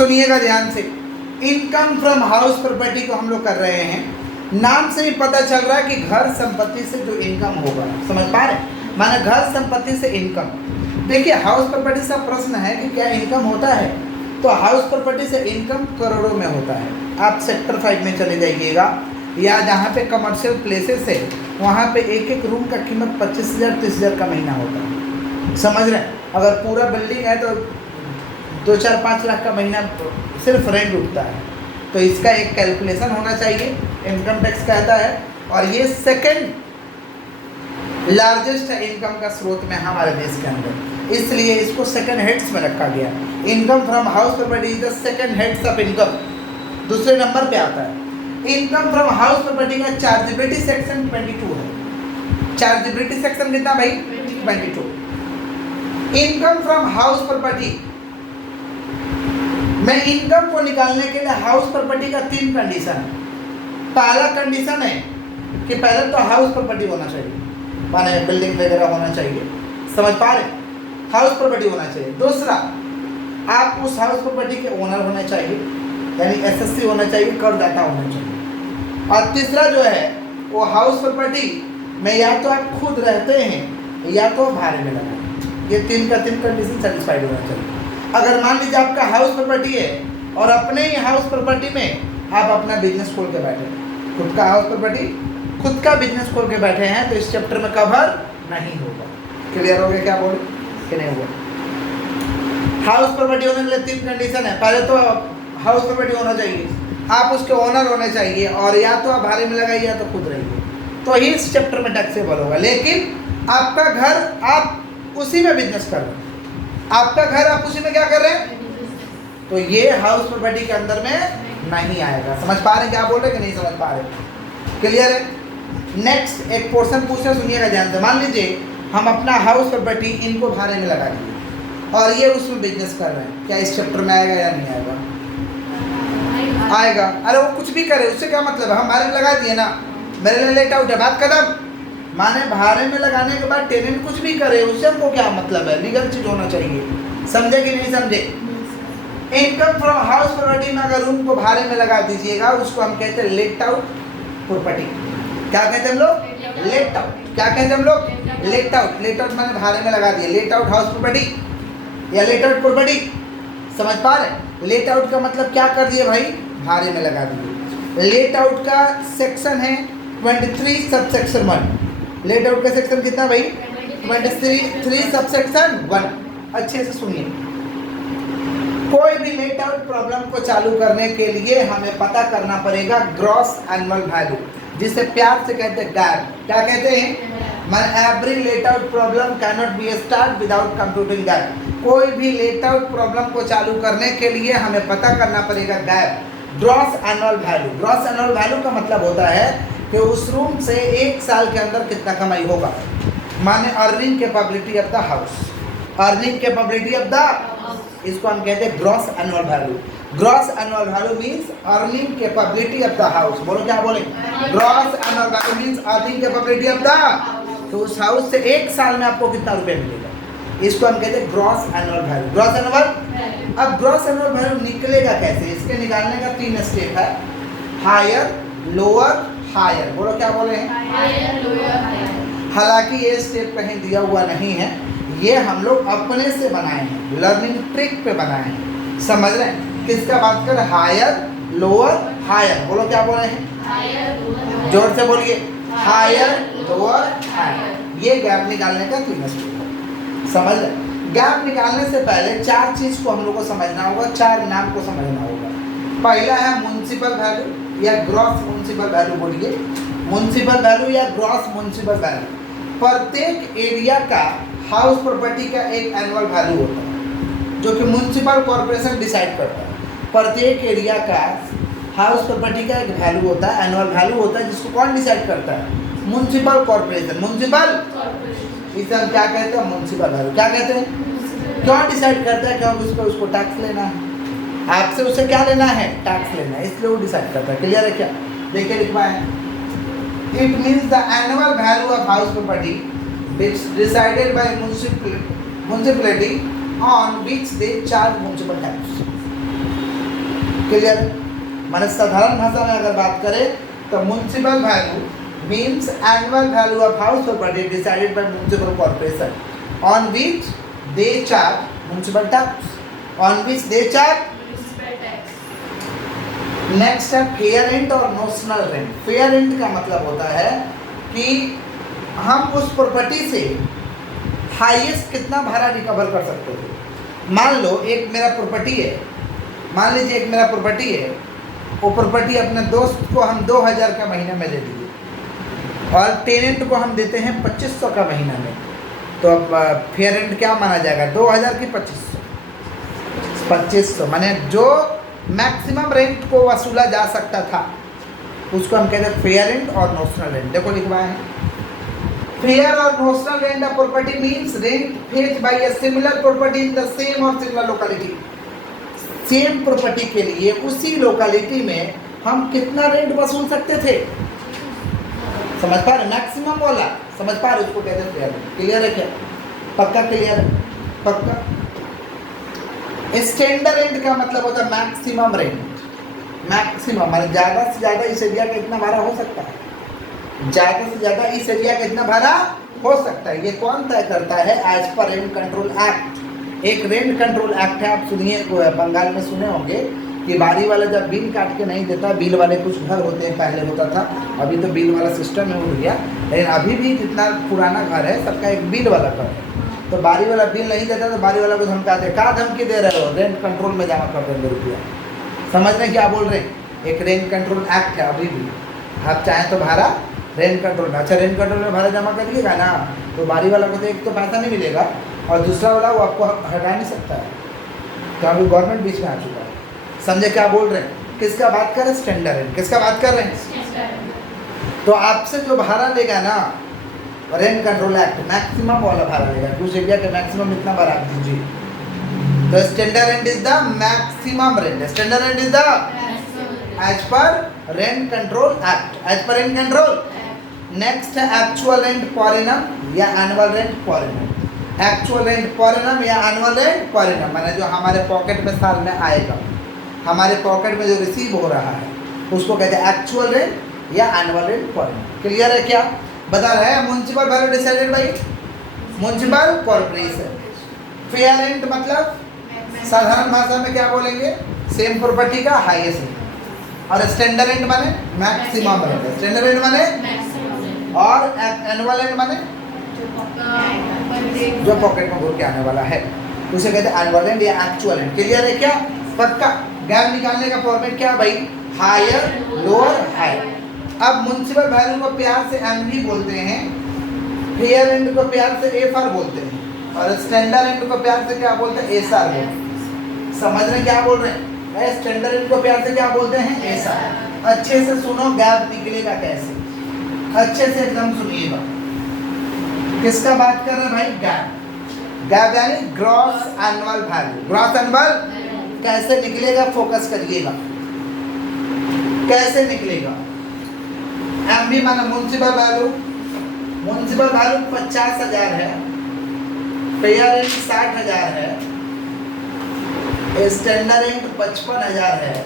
सुनिएगा ध्यान से, इनकम फ्रॉम हाउस प्रॉपर्टी को हम लोग कर रहे हैं। नाम से ही पता चल रहा है कि घर संपत्ति से जो इनकम होगा, समझ पा रहे, माने घर संपत्ति से इनकम। देखिए हाउस प्रॉपर्टी से प्रश्न है कि क्या इनकम होता है, तो हाउस प्रॉपर्टी से इनकम करोड़ों में होता है। आप सेक्टर 5 में चले जाइएगा या जहाँ पे कमर्शियल प्लेसेस है वहाँ पे एक एक रूम का कीमत 25,000 30,000 का महीना होता है, समझ रहे हैं। अगर पूरा बिल्डिंग है तो 2-4-5 लाख का महीना सिर्फ रेंट उठता है। तो इसका एक कैलकुलेशन होना चाहिए, इनकम टैक्स कहता है। और ये सेकंड लार्जेस्ट है इनकम का स्रोत में हमारे देश के अंदर, इसलिए इसको सेकंड हेड्स में रखा गया। Income from house property is the second heads of income, दूसरे नंबर पे आता है। इनकम फ्रॉम हाउस प्रॉपर्टी का चार्जेबिलिटी सेक्शन 22 है। चार्जेबिलिटी सेक्शन कितना भाई? 22। इनकम फ्रॉम हाउस प्रॉपर्टी में इनकम को निकालने के लिए हाउस प्रॉपर्टी का 3 कंडीशन है। पहला कंडीशन है कि पहले तो हाउस प्रॉपर्टी होना चाहिए, माने बिल्डिंग वगैरह होना चाहिए, समझ पा रहे, हाउस प्रॉपर्टी होना चाहिए। दूसरा, आप उस हाउस प्रॉपर्टी के ओनर होने चाहिए, यानी एसएससी होना चाहिए, करदाता होना चाहिए। और तीसरा जो है वो हाउस प्रॉपर्टी में या तो आप खुद रहते हैं या तो भाड़े में लगाए। ये 3 का 3 कंडीशन सेटिस्फाइड होना चाहिए। अगर मान लीजिए आपका हाउस प्रॉपर्टी है और अपने ही हाउस प्रॉपर्टी में आप अपना बिजनेस खोल के बैठे हैं, खुद का हाउस प्रॉपर्टी, खुद का बिजनेस खोल के बैठे हैं, तो इस चैप्टर में कवर नहीं होगा। क्लियर हो गया क्या बोले कि नहीं हुआ? हाउस प्रॉपर्टी होने के लिए 3 कंडीशन है। पहले तो हाउस प्रॉपर्टी होना चाहिए, आप उसके ओनर होने चाहिए, और या तो आप भाड़े में लगाइए या तो खुद रहिए, तो ही इस चैप्टर में टैक्सेबल होगा। लेकिन आपका घर आप उसी में बिजनेस कर रहे हैं, आपका घर आप उसी में क्या कर रहे हैं, तो ये हाउस प्रॉपर्टी के अंदर में नहीं आएगा। समझ पा रहे हैं क्या बोल रहे कि नहीं समझ पा रहे? क्लियर है? नेक्स्ट एक पोर्शन पूछना, सुनिएगा ध्यान से। मान लीजिए हम अपना हाउस प्रॉपर्टी इनको भाड़े में लगा दिए और ये उसमें बिजनेस कर रहे हैं, क्या इस चैप्टर में आएगा या नहीं आएगा? आएगा। अरे वो कुछ भी करे उससे क्या मतलब है, हम भाड़े में लगा दिए ना, मेरे लिए लेट आउट है, बात खत्म। माने भाड़े में लगाने के बाद टेनेंट कुछ भी करे उससे हमको क्या मतलब है, लीगल चीज होना चाहिए। समझे कि नहीं समझे? इनकम फ्रॉम हाउस प्रॉपर्टी में अगर रूम को भाड़े में लगा दीजिएगा उसको हम कहते हैं लेट आउट प्रॉपर्टी। क्या कहते हैं हम लोग? Let out. क्या कहते हैं हम लोग? Let out. लेट आउट माने भाड़े में लगा दिए, लेट आउट हाउस प्रॉपर्टी या लेट आउट प्रॉपर्टी। समझ पा रहे? लेट आउट का मतलब क्या कर दिए भाई, भाड़े में लगा दिए। लेट आउट का सेक्शन है 23 सब सेक्शन 1। लेट आउट का सेक्शन कितना भाई? 23 सब सेक्शन 1। अच्छे से सुनिए, कोई भी लेट आउट प्रॉब्लम को चालू करने के लिए हमें पता करना पड़ेगा ग्रॉस एनुअल वैल्यू, जिसे प्यार से कहते हैं गैप। क्या कहते हैं? Every let out problem can not be start without computing gap. कोई भी लेट आउट प्रॉब्लम को चालू करने के लिए हमें पता करना पड़ेगा gap, gross annual value. Gross annual value का मतलब होता है कि उस रूम से 1 साल के अंदर कितना कमाई होगा, माने earning capability of the house. Earning capability of the, इसको हम कहते हैं gross annual value. Gross annual value means earning capability of the house. बोलो क्या बोले? Gross annual value means earning capability of the, तो उस हाउस से 1 साल में आपको कितना रुपए मिलेगा, इसको हम कहते हैं gross annual value. Gross annual, अब ग्रॉस एनुअल वैल्यू निकलेगा कैसे? इसके निकालने का 3 स्टेप है, हायर, लोअर, हायर। बोलो क्या बोले हैं? Higher, lower, higher. हालांकि ये स्टेप कहीं दिया हुआ नहीं है, ये हम लोग अपने से बनाए हैं, लर्निंग ट्रिक पे बनाए हैं। समझ रहे हैं? किसका बात कर? Higher, lower, higher. बोलो क्या बोले हैं? हायर, लोअर, जोर से बोलिए, हायर, लोअर, हायर। ये गैप निकालने का 3 स्टेप है। समझ रहे? गैप निकालने से पहले 4 चीज को हम लोग को समझना होगा, 4 नाम को समझना होगा। पहला है म्युनिसिपल वैल्यू या ग्रॉस म्युनिसिपल वैल्यू। बोलिए म्युनिसिपल वैल्यू या ग्रॉस म्युनिसिपल वैल्यू। प्रत्येक एरिया का हाउस प्रॉपर्टी का एक एनुअल वैल्यू होता है जो कि म्युनिसिपल कॉर्पोरेशन डिसाइड करता है। प्रत्येक एरिया का हाउस प्रॉपर्टी का एक वैल्यू होता है, एनुअल वैल्यू होता है, जिसको कौन डिसाइड करता है? Municipal corporation. म्युनिसिपल इसे हम क्या कहते हैं? Municipal value. क्या कहते हैं? क्यों डिसाइड करता है? क्योंकि उसको टैक्स लेना है, आपसे उसे क्या लेना है? टैक्स लेना है, इसलिए वो डिसाइड करता है। क्लियर है क्या? देखिए लिखवा है, it means the annual value of house property which decided by municipality on which they charge municipal tax। Clear? मैंने साधारण भाषा में अगर बात करें तो municipal value means annual value of house property decided by municipal corporation on which they charge municipal tax, on which they charge. Next है fair rent और नोशनल रेंट। फेयर रेंट का मतलब होता है कि हम उस प्रॉपर्टी से हाईएस्ट कितना भाड़ा रिकवर कर सकते थे। मान लो एक मेरा प्रॉपर्टी है, मान लीजिए एक मेरा प्रॉपर्टी है, वो प्रॉपर्टी अपने दोस्त को हम 2000 का महीने में दे दिए और टेनेंट को हम देते हैं 2500 का महीना में, तो अब फेयर रेंट क्या माना जाएगा, 2000 की 2500 माने जो मैक्सिमम रेंट को वसूला जा सकता था उसको हम कहते हैं फेयर रेंट और नोशनल रेंट। देखो लिखवाया है, फेयर और notional rent of property means rent fetched by a similar property in the same और सिमिलर लोकेलिटी। सेम प्रॉपर्टी के लिए उसी लोकेलिटी में हम कितना रेंट वसूल सकते थे, समझ पा रहे, मैक्सिमम वाला समझ पा रहे, उसको कहते हैं फेयर रेंट। क्लियर है क्या? पक्का क्लियर है? पक्का। स्टैंडर्ड रेंट का मतलब होता है मैक्सिमम रेंट। मैक्सिमम माने ज़्यादा से ज़्यादा इस एरिया का इतना भाड़ा हो सकता है, ज़्यादा से ज़्यादा इस एरिया का इतना भाड़ा हो सकता है। ये कौन तय करता है? As per rent control act. एक रेंट कंट्रोल एक्ट है, आप सुनिए, बंगाल में सुने होंगे कि बारी वाला जब बिल काट के नहीं देता, बिल वाले कुछ घर होते हैं, पहले होता था, अभी तो बिल वाला सिस्टम है हो गया, लेकिन अभी भी जितना पुराना घर है सबका एक बिल वाला घर है। तो बारी वाला बिल नहीं देता तो बारी वाला को धमकाते, कहाँ धमकी दे रहे हो, रेंट कंट्रोल में जमा कर देंगे रुपया। समझ रहे हैं क्या बोल रहे हैं? एक रेंट कंट्रोल एक्ट है अभी भी, आप चाहें तो भाड़ा रेंट कंट्रोल में, अच्छा रेंट कंट्रोल में भाड़ा जमा करिएगा ना, तो बारी वाला को तो एक तो पैसा नहीं मिलेगा और दूसरा वाला वो आपको हटा नहीं सकता है, तो अभी गवर्नमेंट बीच में आ चुका है। समझे क्या बोल रहे हैं? किसका बात कर रहे हैं? Standard rent. किसका बात कर रहे हैं? तो आपसे जो भाड़ा लेगा ना, रेंट कंट्रोल एक्ट मैक्सिमम वाला भाड़ा लेगा, कुछ एरिया का मैक्सिमम इतना भाड़ा आप दीजिए, तो standard rent is the maximum rent. Standard rent is the as per rent control act, as per rent control. Next है एक्चुअल रेंट पर एनम या annual rent per annum. Actual rent per annum या annual rent per annum माने जो हमारे pocket में साल में आएगा, हमारे पॉकेट में जो रिसीव हो रहा है उसको कहते हैं एक्चुअल रेंट या annual rent per annum. Clear है क्या? बता रहे हैं municipal value decided by municipal corporation. Fair rent मतलब साधारण भाषा में क्या बोलेंगे, सेम प्रॉपर्टी का हाईएस्ट रेंट, और स्टैंडर्ड रेंट माने मैक्सिमम रेंट। स्टैंडर्ड रेंट माने और एनुअल रेंट माने जो पॉकेट में घुर के आने वाला है उसे कहते हैं एनुअल रेंट या एक्चुअल रेंट। क्लियर है क्या? पक्का। गैप निकालने का फॉर्मेट क्या भाई? Higher lower higher. अब म्युनिसिपल वैल्यू को प्यार से एम भी बोलते हैं, फेयर रेंट को प्यार से एफ आर बोलते हैं, और स्टैंडर्ड रेंट को प्यार से क्या बोलते हैं? एस आर बोलते हैं। समझ रहे क्या बोल रहे हैं? स्टैंडर्ड रेंट को प्यार से क्या बोलते हैं? S R. अच्छे से सुनो, गैप निकलेगा कैसे, अच्छे से एकदम सुनिएगा। किसका बात कर रहे हैं भाई? गैप। गैप यानी gross annual value. Gross annual कैसे निकलेगा, फोकस करिएगा, कैसे निकलेगा। एम भी माना म्युनिसिपल वैल्यू, म्युनिसिपल वैल्यू 50,000 है, फेयर रेंट 60,000 है, स्टैंडर्ड रेंट 55,000 है,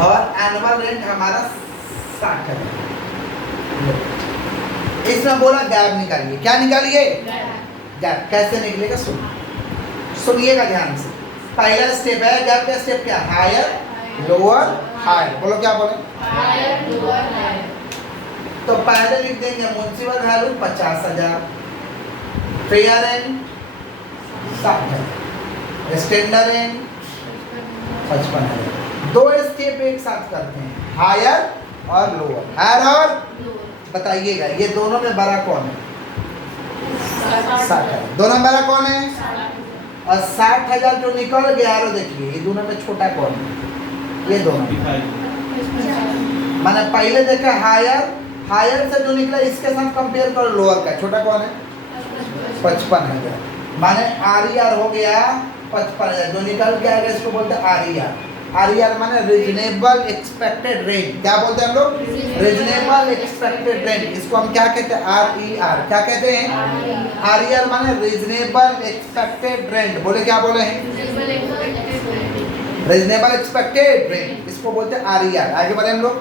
और एनुअल रेंट हमारा 60,000। इसमें बोला गैप निकालिए। क्या निकालिए? गैप। कैसे निकलेगा सुनिएगा ध्यान से। पहला स्टेप है गैप का स्टेप क्या? Higher lower higher. बोलो क्या बोले? Higher lower higher. तो पहले लिख देंगे municipal value 50,000, fair rent 60,000, standard rent 55,000। दो स्टेप एक साथ करते हैं, हायर और लोअर। हायर और बताइएगा ये दोनों में बड़ा कौन है? 60,000। दोनों में बड़ा कौन है? और 60,000 जो निकल गया, और देखिए ये दोनों में छोटा कौन है? ये दोनों मैंने पहले देखा हायर, हायर से जो निकला इसके साथ कंपेयर करो लोअर का, छोटा कौन है? 55,000। माने आर हो गया 55,000, जो निकल के आएगा इसको बोलते हैं आर। आर माने रीजनेबल एक्सपेक्टेड रेंट। क्या बोलते हैं हम लोग? Reasonable expected rent. इसको हम क्या कहते हैं? RER। क्या कहते हैं? RER माने रीजनेबल एक्सपेक्टेड रेंट। बोले क्या बोले हैं? रीजनेबल एक्सपेक्टेड रेंट, इसको बोलते हैं RER। आगे बढ़े हम लोग।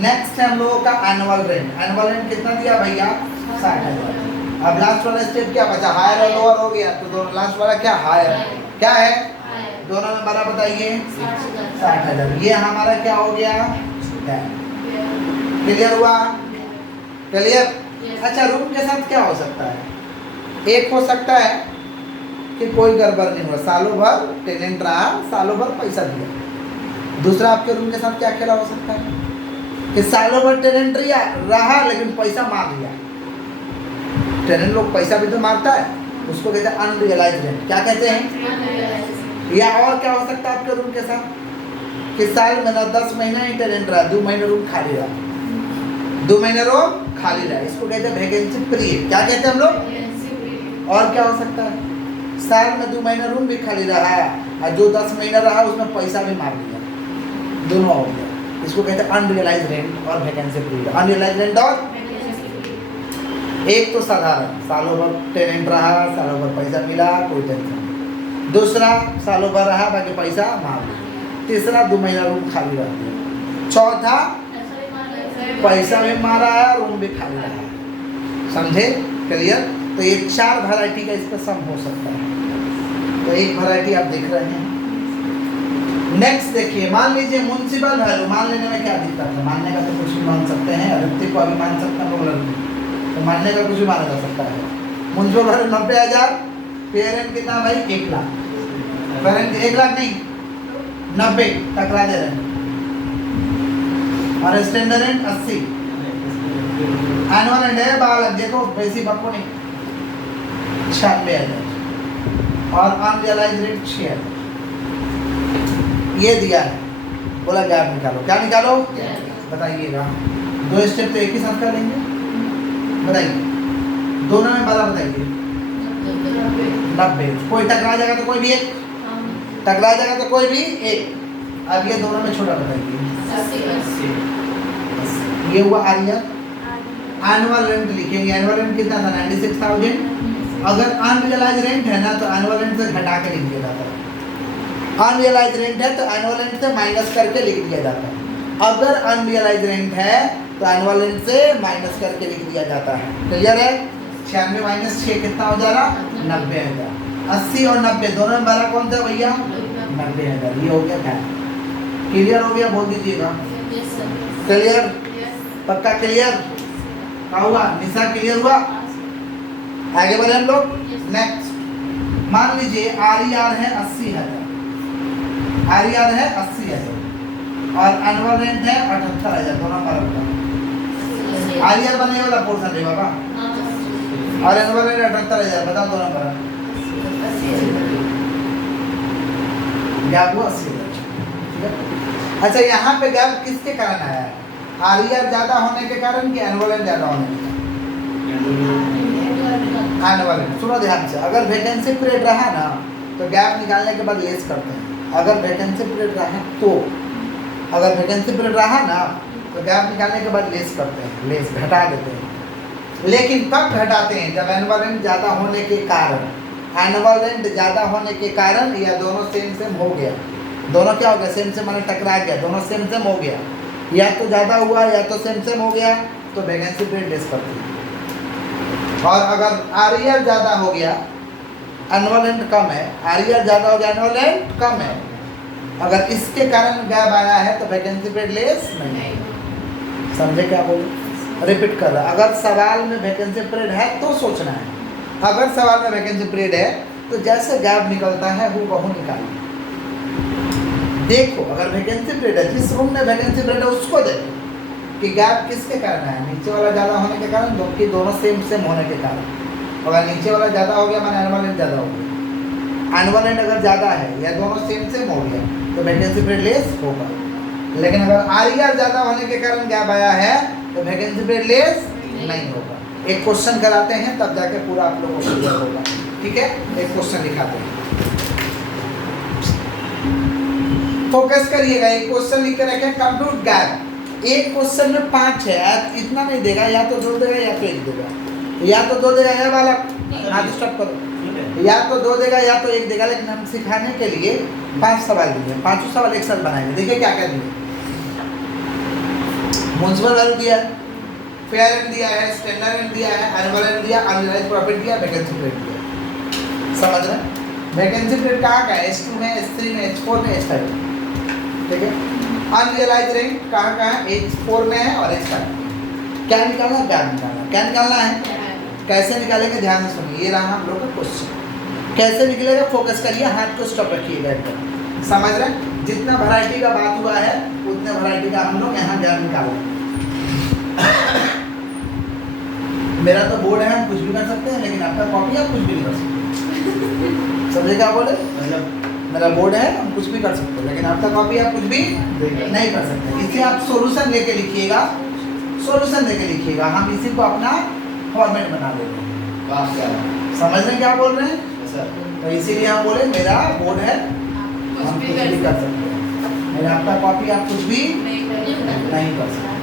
नेक्स्ट है हम लोगों का एनुअल रेंट। एनुअल रेंट कितना दिया भैया? 60,000। अब लास्ट वाला स्टेप क्या बचा? हायर और लोअर हो गया, तो दोनों लास्ट वाला क्या? हायर। क्या है? दोनों में बड़ा बताइए 60,000। ये हमारा क्या हो गया? क्लियर हुआ? क्लियर? अच्छा, रूम के साथ क्या हो सकता है? एक हो सकता है कि कोई गड़बड़ नहीं हुआ, सालों भर टेनेंट रहा, सालों भर पैसा दिया। दूसरा आपके रूम के साथ क्या खेला हो सकता है कि सालों भर टेनेंट रहा लेकिन पैसा मार दिया। टेनेंट लोग पैसा भी तो मारता है, उसको कहते हैं अनरियलाइज्ड रेंट। क्या कहते हैं? या और क्या हो सकता है आपके रूम के साथ कि साल में ना 10 महीना ही टेनेंट रहा, 2 महीने रूम खाली रहा, 2 महीने रूम खाली रहा, इसको कहते हैं वैकेंसी पीरियड। क्या कहते हैं हम लोग? और क्या हो सकता है? साल में 2 महीने रूम भी खाली रहा और जो 10 महीना रहा उसमें पैसा भी मार दिया, दोनों हो गया। इसको कहते हैं अनरियलाइज्ड रेंट और वैकेंसी पीरियड। अनरियलाइज्ड रेंट और एक तो साधारण सालों भर टेनेंट रहा, सालों भर पैसा मिला, कोई टेंशन नहीं। दूसरा सालों भर रहा, बाकी पैसा मार दिया। तीसरा 2 महीना रूम खाली रह गया। चौथा पैसा भी मारा है, रूम भी खाली रहा। समझे? क्लियर? तो ये 4 वैरायटी का इसका सम हो सकता है। तो एक वैरायटी आप देख रहे हैं। नेक्स्ट देखिए, मान लीजिए म्युनिसिपल वैल्यू मान लेने में क्या दिक्कत है? मानने का तो कुछ भी मान सकते हैं, अभिव्यक्ति को अभी मान सकते हैं, तो मानने का कुछ भी माना जा सकता है। म्युनिसिपल वैल्यू 90,000, पेरेंट कितना भाई? 1 लाख। पेरेंट 1 लाख नहीं 90 टकरा दे रहे हैं, और स्टैंडर्ड रेंट 80। एनुअल रेंट है बालक, देखो वैसी बको नहीं 96,000 और अनरियलाइज्ड रेंट 6,000। ये दिया है, बोला गैप निकालो। क्या निकालो? बताइएगा। 2 स्टेप तो एक ही साथ कर लेंगे, बताइए दोनों में बड़ा बताइए। 90। कोई टकरा जाएगा तो कोई भी एक, टकरा जाएगा तो कोई भी एक। अब ये दोनों में छोटा बताइए। ये हुआ RER। एनुअल रेंट लिखेंगे। एनुअल रेंट कितना था? 96,000। अगर अनरियलाइज रेंट है ना तो एनुअल रेंट से घटा के लिख दिया जाता है। अनरियलाइज रेंट है तो एनुअल रेंट से माइनस करके लिख दिया जाता है। अगर अनरियलाइज रेंट है तो एनुअल रेंट से माइनस करके लिख दिया जाता है। क्लियर है? 96 माइनस 6 कितना हो जाएगा? 90,000। 80 और 90 दोनों में बड़ा कौन था भैया? 90,000। ये हो गया क्या? क्लियर हो गया? बोल दीजिएगा। क्लियर? पक्का क्लियर? क्या हुआ? निशा क्लियर हुआ? आगे बढ़े हम लोग। नेक्स्ट मान लीजिए RER है 80,000, RER है 80,000 और एनुअल रेंट है 78,000। दोनों बराबर। RER बनने वाला पोर्शन है बाबा, और एनुअल रेंट 78,000। बताओ दोनों बराबर। गैप हुआ 80,000। अच्छा, यहाँ पे गैप किसके कारण आया है? RER ज्यादा होने के कारण कि एनुअल रेंट ज्यादा होने के कारण? Annual rent. सुनो ध्यान से, अगर वैकेंसी पीरियड रहा ना तो गैप निकालने के बाद लेस करते हैं। अगर वैकेंसी पीरियड रहा तो, अगर वैकेंसी पीरियड रहा ना तो गैप निकालने के बाद लेस करते हैं, लेस घटा देते हैं। लेकिन कब घटाते हैं? जब एनुअल रेंट ज़्यादा होने के कारण, एनुअल रेंट ज़्यादा होने के कारण या दोनों सेम सेम हो गया। दोनों क्या हो गया? सेम सेम माने टकरा गया, दोनों सेम सेम हो गया। या तो ज़्यादा हुआ या तो सेम सेम हो गया, तो वैकेंसी पीरियड लेस करते हैं। और अगर RER ज़्यादा हो गया, एनुअल रेंट कम है, RER ज़्यादा हो गया, एनुअल रेंट कम है, अगर इसके कारण गैप आया है तो वैकेंसी पीरियड लेस नहीं। समझे क्या बोले? रिपीट कर रहा। अगर सवाल में वैकेंसी पीरियड है तो सोचना है। अगर सवाल में वैकेंसी पीरियड है तो जैसे गैप निकलता है वो बहु निकालिए। देखो, अगर वैकेंसी पीरियड है, जिस रूम में वैकेंसी पीरियड है उसको देखो कि गैप किसके कारण है? नीचे वाला ज़्यादा होने के कारण, जबकि दोनों सेम सेम होने के कारण। अगर नीचे वाला ज़्यादा हो गया माने एनुअल रेंट ज़्यादा हो गया। एनुअल रेंट अगर ज़्यादा है या दोनों सेम सेम हो गया तो वैकेंसी पीरियड लेस होगा। लेकिन अगर RER ज़्यादा होने के कारण गैप आया है तो वैकेंसी पीरियड लेस नहीं होगा। एक क्वेश्चन कराते हैं तब जाके पूरा आप लोगों को क्लियर होगा। ठीक है? एक क्वेश्चन दिखाते हैं, फोकस करिएगा। एक क्वेश्चन लिख के रखें, कंप्यूट गैप। एक क्वेश्चन में 5 है, इतना नहीं देगा, या तो 2 देगा या तो 1 देगा, या तो 2 देगा। ये वाला हाथ स्टॉप करो, या तो 2 देगा या तो 1 देगा, लेकिन हम सिखाने के लिए 5 सवाल दिए, 5 सवाल एक साथ बनाएंगे। देखिए क्या क्या दिए। म्युनिसिपल वैल्यू दिया है, फेयर एंड दिया है, स्टैंडर्ड एंड दिया है, एनुअल एंड दिया, अनरियलाइज्ड प्रॉफिट दिया, वैकेंसी रेट दिया। समझ रहे हैं? वैकेंसी रेट कहाँ का है? S2 में, S3 में, H4 में, H5 में। ठीक है। अनरियलाइज्ड रेंट कहाँ का है? H4 में है और H5 में। क्या निकालना है? ब्याज निकालना है। क्या निकालना है? कैसे निकालेंगे? ध्यान से सुनिए, ये रहा हम लोग का क्वेश्चन। कैसे निकलेगा? फोकस करिए, हाथ को स्टॉप रखिएगा एकदम। समझ रहे हैं? जितना वैरायटी का बात हुआ है उतने वैरायटी का हम लोग यहाँ ज्ञान निकाल रहे हैं। मेरा तो बोर्ड है, हम कुछ भी कर सकते हैं, लेकिन आपका कॉपी आप कुछ भी नहीं कर सकते। समझे क्या बोले? मेरा बोर्ड है, हम कुछ भी कर सकते हैं, लेकिन आपका कॉपी आप कुछ भी नहीं कर सकते। इसे आप सॉल्यूशन लेके लिखिएगा, सॉल्यूशन लेके लिखिएगा। हम इसी को अपना फॉर्मेट बना देंगे। समझ रहे हैं क्या बोल रहे हैं? तो इसीलिए हम बोले मेरा बोर्ड है, हम कुछ भी कर सकते हैं, लेकिन आपका कॉपी आप कुछ भी नहीं कर सकते।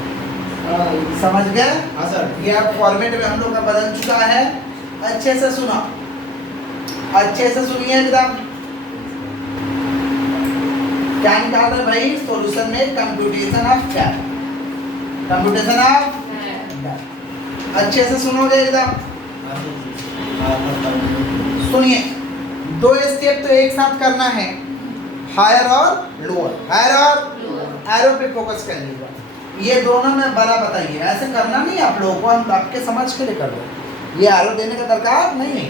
समझ गए? हाँ सर। ये आप फॉर्मेट में हम लोग का बदल चुका है। अच्छे से सुना, अच्छे से सुनिए एकदम। क्या निकाल रहे भाई? सॉल्यूशन में कंप्यूटेशन ऑफ क्या? Computation of. अच्छे से सुनोगे एकदम। सुनिए, 2 स्टेप तो एक साथ करना है, हायर और लोअर। हायर और एरो पे फोकस करिएगा। ये दोनों में बड़ा बताइए, ऐसे करना नहीं आप लोगों को, हम आपके समझ के लिए कर रहे हैं। ये एरो देने का दरकार नहीं है।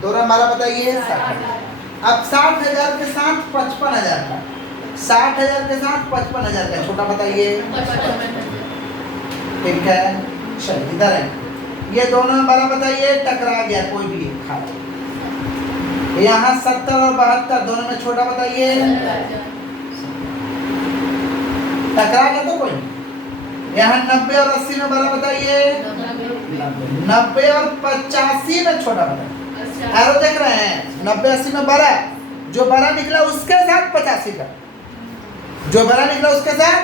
दोनों हमारा बताइए 60। अब 60,000 के साथ 55,000 का, 60,000 के साथ 55,000 का छोटा बताइए। ठीक है, चलिए इधर है। ये दोनों में बड़ा बताइए, टकरा गया कोई भी एक खा। यहाँ 70 और 72 दोनों में छोटा बताइए। टकरा गया तो कोई नहीं। यहाँ 90 और 80 में बड़ा बताइए। 90 और 85 में छोटा बताइए। एरो देख रहे हैं? 90 80 में बड़ा, जो बड़ा निकला उसके साथ 85 का, जो बड़ा निकला उसके साथ।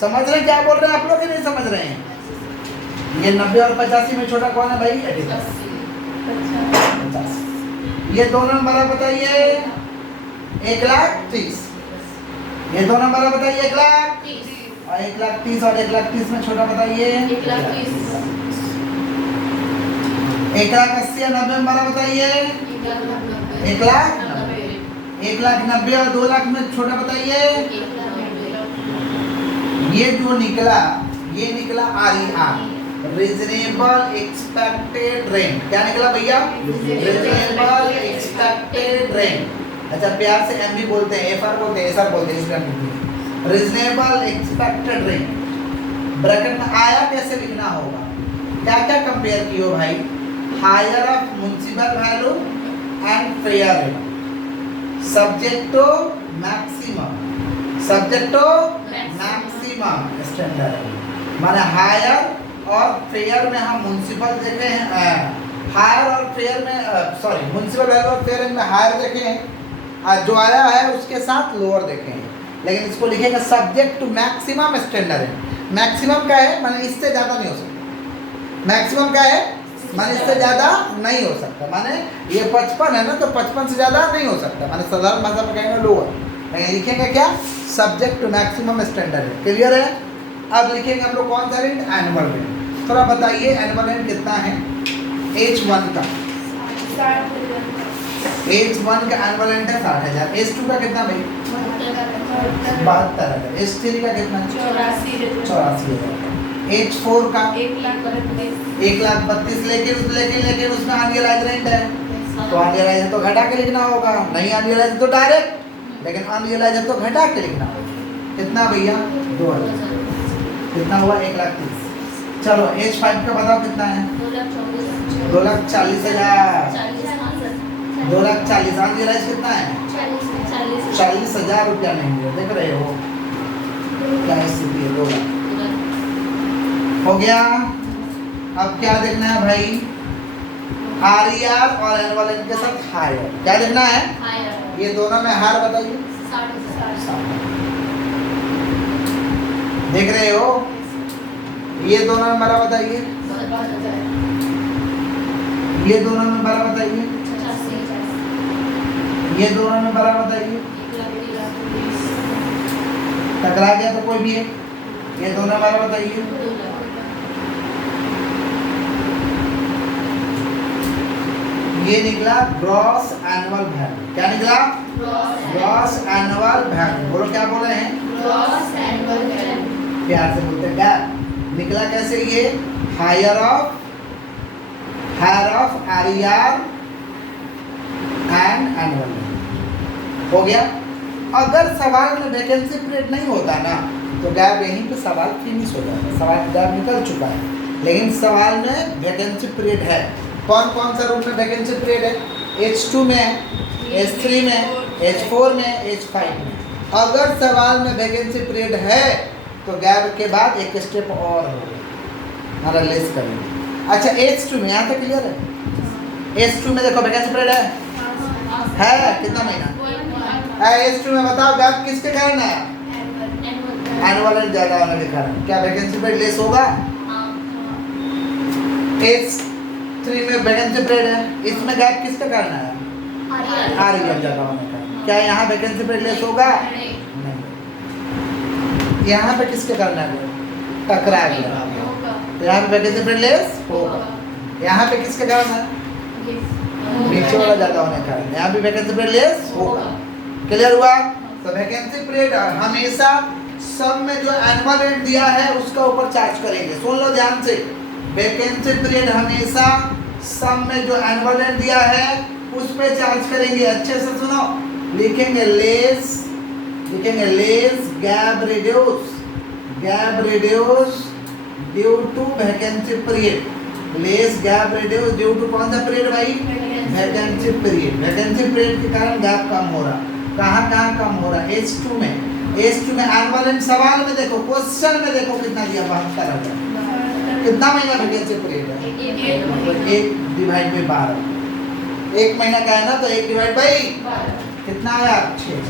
समझ रहे हैं क्या बोल रहे हैं आप लोग? नहीं समझ रहे हैं? ये 90 और 85 में छोटा कौन है भाई? 50। ये दोनों में बड़ा बताइए 1,30,000। ये दोनों में बड़ा बताइए 1,30,000 और 1,30,000 और 1,30,000 में छोटा बताइए 1,30,000। 1,80,000 और 90 में बड़ा बताइए 1,90,000। 1,90,000 और 2,00,000 में छोटा बताइए। ये जो निकला, ये निकला RER, रीजनेबल एक्सपेक्टेड रेंट। क्या निकला भैया? Reasonable expected rent. अच्छा, प्यार से MB बोलते हैं, FR बोलते हैं, SR बोलते हैं। रीजनेबल एक्सपेक्टेड रेंट ब्रैकेट में आया कैसे लिखना होगा? क्या क्या कंपेयर किए भाई? Higher of municipal value and fair rate, subject to maximum, subject to maximum standard. माने हायर और फेयर में हम म्युनिसिपल देखे हैं, हायर और फेयर में सॉरी म्युनिसिपल वैल्यू और फेयर में हायर देखे हैं, जो आया है उसके साथ लोअर देखे हैं, लेकिन इसको लिखेगा subject to maximum standard. Maximum क्या है? माने इससे ज़्यादा नहीं हो सकता। मैक्सिमम क्या है? माने इससे ज़्यादा नहीं हो सकता। माने ये 55 है ना, तो 55 से ज़्यादा नहीं हो सकता। माने साधारण भाषा में कहेंगे लोअर, लेकिन लिखेंगे क्या? Subject to maximum standard. Clear है? अब लिखेंगे हम लोग कौन सा रेंट? Annual rent. थोड़ा बताइए एनुअल रेंट कितना है? H1 का, H1 का एनुअल रेंट है 60,000। H2 का कितना भाई? 72,000। H3 का कितना? 84,000। H4 का 1,32,000। लेकिन उसमें अनरियलाइज्ड रेंट है, तो अनरियलाइज्ड तो घटा के लिखना होगा, नहीं अनरियलाइज्ड तो डायरेक्ट, लेकिन अनरियलाइज्ड तो घटा के लिखना होगा। कितना भैया? 2,000। कितना हुआ? 1,30,000। चलो H5 का बताओ कितना है? 2,40,000। 2,40,000। अनरियलाइज्ड कितना है? 40,000 रुपया नहीं है। देख रहे हो क्या स्थिति है? 2,00,000 हो गया। अब क्या देखना है भाई? RER और एनुअल रेंट के साथ हायर। क्या देखना है? ये दोनों में हार बताइए। देख रहे हो? ये दोनों में बड़ा बताइए। ये दोनों में बड़ा बताइए। ये दोनों में बराबर बताइए, टकरा गया तो कोई भी है, ये दोनों में बराबर बताइए। ये निकला ग्रॉस एनुअल वैल्यू। क्या निकला? Gross annual value. बोलो क्या बोल रहे हैं? Gross annual value. प्यार से बोलते हैं। गैप निकला कैसे? ये higher of RER and annual हो गया। अगर सवाल में वैकेंसी पीरियड नहीं होता ना तो गैप यहीं पे सवाल फिनिश हो जाता, सवाल गैप निकल चुका है। लेकिन सवाल में वैकेंसी पीरियड है। कौन कौन सा रूम में वैकेंसी पीरियड है? H2 में, H3 में, H4 में, H5 में। अगर सवाल में वैकेंसी पीरियड है तो गैप के बाद एक स्टेप और होगा, हमारा लेस करेंगे। अच्छा H2 में यहाँ तक क्लियर है? H2 में देखो वैकेंसी पीरियड है कितना महीना है? H2 में बताओ गैप किसके कारण है? एनुअल ज़्यादा होने के कारण। क्या वैकेंसी पीरियड लेस होगा? H3 में वैकेंसी पीरियड है, इसमें गैप किसके कारण है? आरईआर ज़्यादा होने के कारण। क्या यहाँ वैकेंसी पीरियड लेस होगा? नहीं। यहाँ पे किसके कारण है? टकरा गया, यहाँ पे वैकेंसी पीरियड लेस होगा। यहाँ पे किसके कारण है? नीचे वाला ज़्यादा होने के कारण। यहाँ भी वैकेंसी पीरियड लेस होगा। क्लियर हुआ? तो वैकेंसी पीरियड हमेशा सब में जो एनुअल रेट दिया है उसका ऊपर चार्ज करेंगे। सुन लो ध्यान से, वैकेंसी पीरियड हमेशा सब में जो एनुअल रेट दिया है उस पे चार्ज करेंगे। अच्छे से सुनो, लिखेंगे less gap reduce due to vacancy period. Less gap reduce due to कौन सा पीरियड भाई? Vacancy period. वैकेंसी पीरियड के कारण गैप कम हो रहा। कहाँ कम हो रहा? H2 में। H2 में एनुअल सवाल में देखो, क्वेश्चन में देखो कितना दिया? 72,000। कितना महीना वैकेंसी पीरियड है? 1 डिवाइड बाई 12। 1 महीना का है ना, तो 1 डिवाइड बाई कितना आया? 6।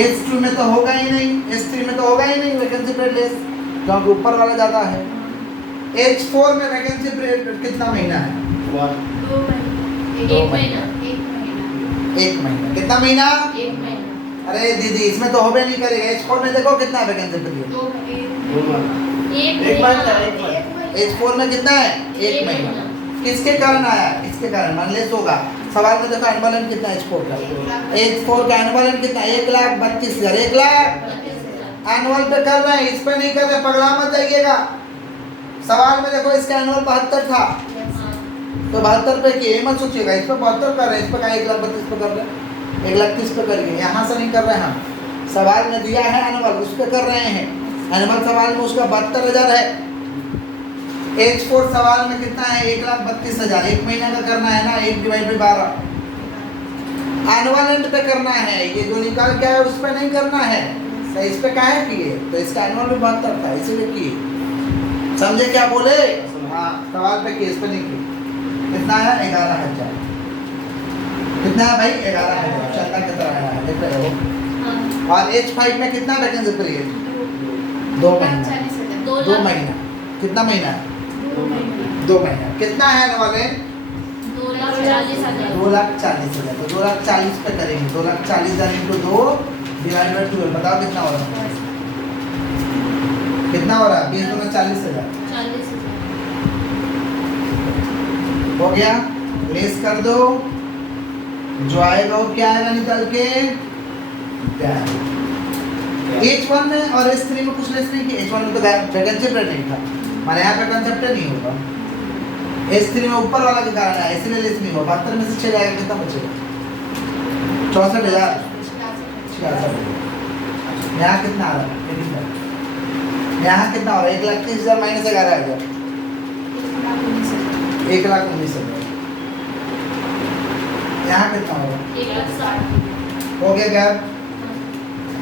H2 में तो होगा ही नहीं, H3 में तो होगा ही नहीं वैकेंसी पीरियड लेस, क्योंकि ऊपर वाला ज़्यादा है। H4 में वैकेंसी पीरियड कितना महीना है? 2 महीना। 1 महीना। कितना महीना? 1 महीना। अरे दीदी इसमें तो होबे नहीं करेगा। H4 में देखो कितना वैकेंसी पीरियड? 1 महीना। H4 में कितना है? 1 महीना। किसके कारण आया? इसके कारण मानलेस होगा। सवाल में देखो एनुअल कितना है H4 का? H4 का एनुअल कितना? 1,32,000। 1 लाख एनुअल पे कर रहे हैं, इस पे नहीं कर रहे, पगला मत जाइएगा। सवाल में देखो इसका एनुअल 72 था, तो 72 पे की मत सोचिएगा, इस पे 72 कर रहे हैं, इस पे का 1,32,000 पे कर रहे हैं, 1,30,000 पे करिए। यहाँ से नहीं कर रहे हैं हम। सवाल में दिया है एनुअल, उस पे कर रहे हैं। एनुअल सवाल में उसका 72,000 है। H4 सवाल में कितना है? 1,32,000। 1 महीना का करना है ना, 1 डिवाइड बाई 12 एनुअल एंड पे करना है। ये जो निकाल के आया उस पे नहीं करना है, तो इस पे काहे किए? तो इसका एनुअल भी 72 था, इसीलिए किए। समझे क्या बोले? हाँ, सवाल पे किए, इस पे नहीं किए। कितना है? 11,000। कितना है भाई? 11,000। चंदा कितना है? देख रहे हो? और H5 में कितना वैकेंसी पीरियड? 2 महीना। 2 महीना। कितना महीना है? 2 महीना। कितना है एनुअल? 2,40,000। 2,40,000। तो 2,40,000 पे करेंगे। 2,40,000 इंटू 2 डिवाइड बाई 12। बताओ कितना हो रहा है? कितना हो रहा है? 20 गुना 40,000 हो गया। लेस कर दो, जो आएगा वो क्या आएगा निकल के? H1 में और H3 में कुछ लेस नहीं किया। H1 में तो वैकेंसी पीरियड नहीं था, हमारे यहाँ पे कंसेप्ट नहीं होगा। H3 में ऊपर वाला के कारण है, इसलिए लेस नहीं होगा। 72 में से 6 जाएगा, कितना बचेगा? 64,000। 66,000। यहाँ कितना आ रहा है? यहाँ कितना हो रहा है? 1,30,000 माइनस 11,000, 1,19,000। यहाँ कितना होगा? 1,60,000 हो गया गैप?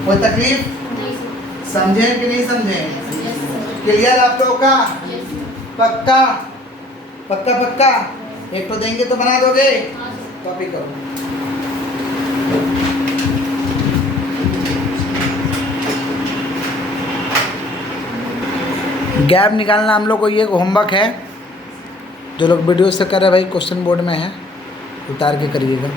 कोई तकलीफ? समझे कि नहीं समझे? क्लियर आप लोगों का? पक्का पक्का पक्का? एक तो देंगे तो बना दोगे? कॉपी करो। गैप निकालना हम लोग को ये होमवर्क है। जो लोग वीडियो से कर रहे हैं भाई, क्वेश्चन बोर्ड में है, उतार के करिएगा।